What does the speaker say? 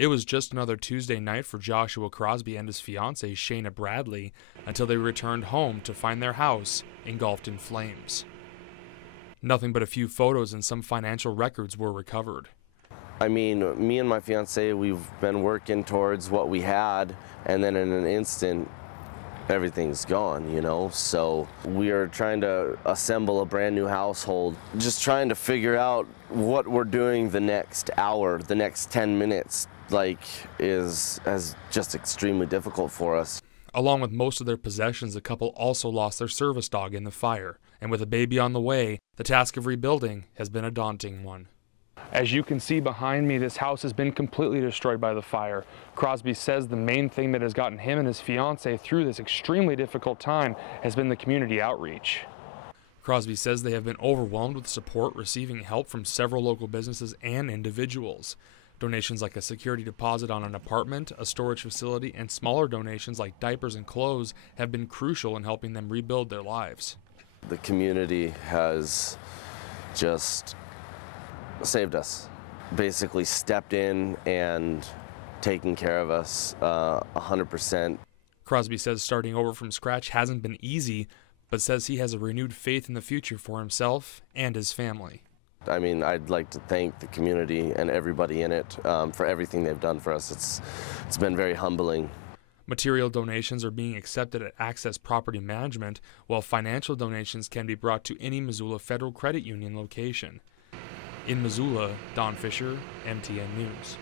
It was just another Tuesday night for Joshua Crosby and his fiancée, Shayna Bradley, until they returned home to find their house engulfed in flames. Nothing but a few photos and some financial records were recovered. I mean, me and my fiancée, we've been working towards what we had, and then in an instant, everything's gone, you know? So we are trying to assemble a brand new household, just trying to figure out what we're doing the next hour, the next 10 minutes, is just extremely difficult for us. Along with most of their possessions, the couple also lost their service dog in the fire, and with a baby on the way, the task of rebuilding has been a daunting one. As you can see behind me, this house has been completely destroyed by the fire. Crosby says the main thing that has gotten him and his fiancée through this extremely difficult time has been the community outreach. Crosby says they have been overwhelmed with support, receiving help from several local businesses and individuals. Donations like a security deposit on an apartment, a storage facility, and smaller donations like diapers and clothes have been crucial in helping them rebuild their lives. The community has just saved us, basically stepped in and taken care of us 100%. Crosby says starting over from scratch hasn't been easy, but says he has a renewed faith in the future for himself and his family. I mean, I'd like to thank the community and everybody in it for everything they've done for us. It's been very humbling. Material donations are being accepted at Access Property Management, while financial donations can be brought to any Missoula Federal Credit Union location. In Missoula, Don Fisher, MTN News.